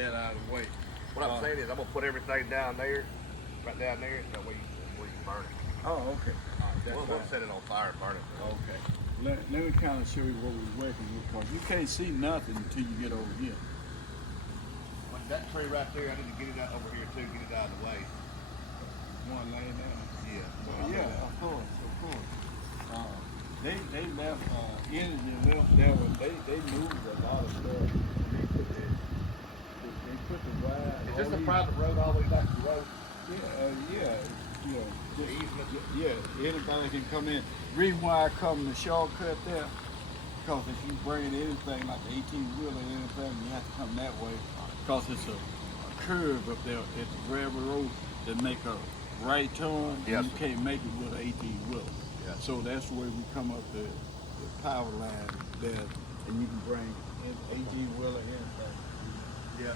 that out of the way. What I'm saying is I'm gonna put everything down there, right down there, that way we can burn it. Oh, okay. We'll set it on fire and burn it. Okay. Let me kind of show you what we're working with, because you can't see nothing until you get over here. Like that tree right there, I need to get it out over here too, get it out of the way. One laying down. Yeah. Yeah, of course. They left energy left there when they moved a lot of stuff. They put the wire. Is this a private road all the way back to the road? Yeah. You know, The easement? yeah, anybody can come in. Reason why I come the shortcut there, because if you bring anything like the 18-wheeler or anything, you have to come that way, because it's a curve up there. It's a gravel road that make a right turn. Yes. And you can't make it with an 18-wheeler. Yeah. So that's where we come up the power line there, and you can bring an 18-wheeler anything. Yeah.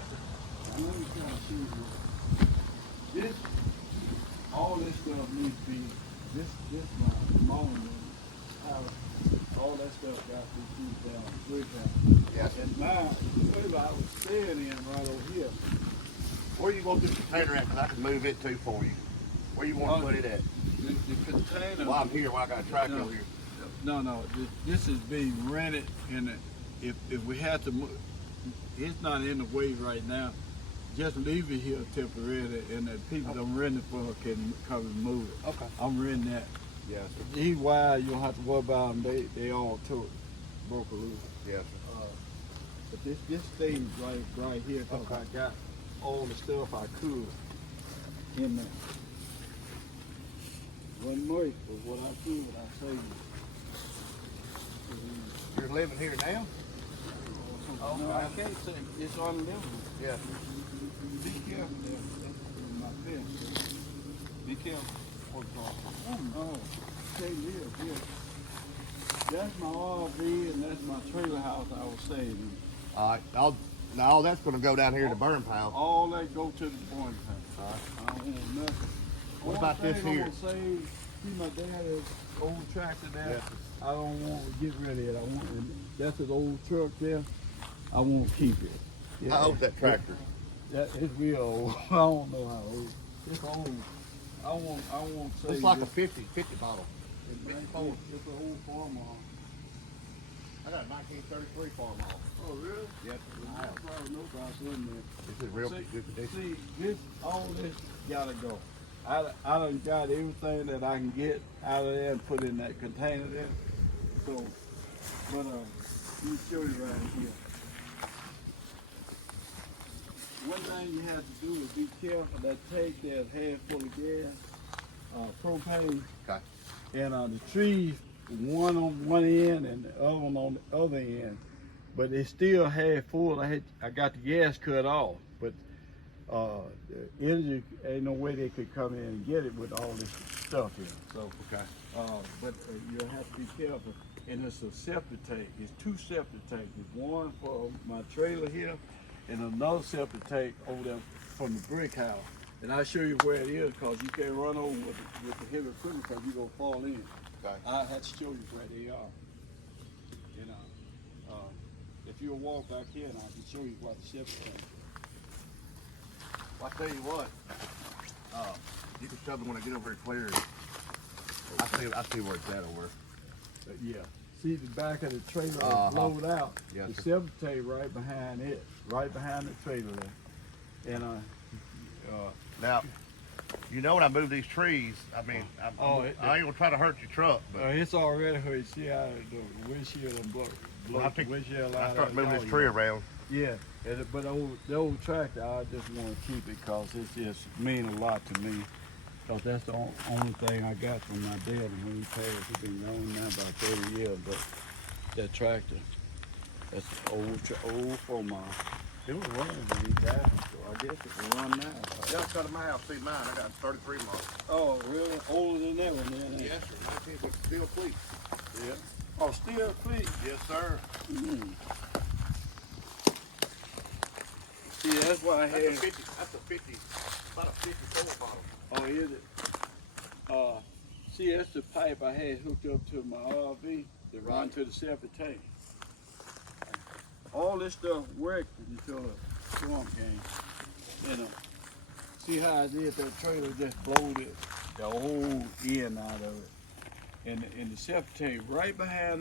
Let me kind of see this. All this stuff needs to be, this monument, all that stuff got to be kept down, brick down. Yes. And now, the trailer I was staying in right over here. Where you want this container at? Because I can move it too for you. Where you want to put it at? The container. While I'm here, while I got a tractor over here. No. This is being rented, and if we had to move, it's not in the way right now. Just leave it here temporarily, and the people that I'm renting for can come and move it. Okay. I'm renting that. Yes. These wires, you don't have to worry about them. They all broke loose. Yes. But this stays right here, because I got all the stuff I could in there. One more was what I could, I saved. You're living here now? No, I can't say it's unlivable. Yeah. Be careful there. That's my fence. Be careful. Oh no. Can't live here. That's my RV and that's my trailer house I was staying in. All right. No, that's going to go down here to the burn pile. All that go to the burn pile. I don't want nothing. What about this here? I'm gonna save, see my dad's old tractor there. Yeah. I don't want to get rid of it. That's an old truck there. I won't keep it. Yeah. How old's that tractor? It's real old. I don't know how old. It's old. I won't say. It's like a 50 bottle. It's an old farmhouse. I got a 1933 farmhouse. Oh really? Yes. I probably know about in there. This is real good condition. See, all this gotta go. I done got everything that I can get out of there and put in that container there. So, but let me show you right here. One thing you have to do is be careful that tank there's half full of gas, propane. Okay. And the trees, one on one end and the other one on the other end. But it's still half full. I got the gas cut off, but the energy, ain't no way they could come in and get it with all this stuff here. So, okay. But you'll have to be careful. And it's a septic tank. It's two septic tanks. It's one for my trailer here, and another septic tank over there from the brick house. And I'll show you where it is, because you can't run over with the heavy equipment, because you're going to fall in. Okay. I have to show you where they are. You know, if you'll walk back here, and I can show you what the septic tank is. Well, I tell you what, you can show me when I get over here clear. I see where it's at over. Yeah. See the back of the trailer blowed out. Yes, the septic tank right behind it, right behind the trailer there. And now, you know when I move these trees, I mean, I ain't gonna try to hurt your truck, but it's already hurt. See how the windshield and blow the windshield out. I start moving this tree around. Yeah, but the old tractor, I just want to keep it, because it just mean a lot to me. Because that's the only thing I got from my dad, and when he passed, he's been gone now about 30 years, but that tractor, that's an old farmhouse. It was running when he died, so I guess it can run now. Yeah, I cut my house, see mine, I got 33 miles. Oh, really? Older than that one then? Yes, sir, 19, but still fleet. Yeah. Oh, still fleet? Yes, sir. See, that's why I had... That's a 50, about a 54 bottle. Oh, is it? See, that's the pipe I had hooked up to my RV that run to the septic tank. All this stuff worked until swamp game. You know, see how I did that trailer just blowed it, the whole end out of it. And the septic tank right behind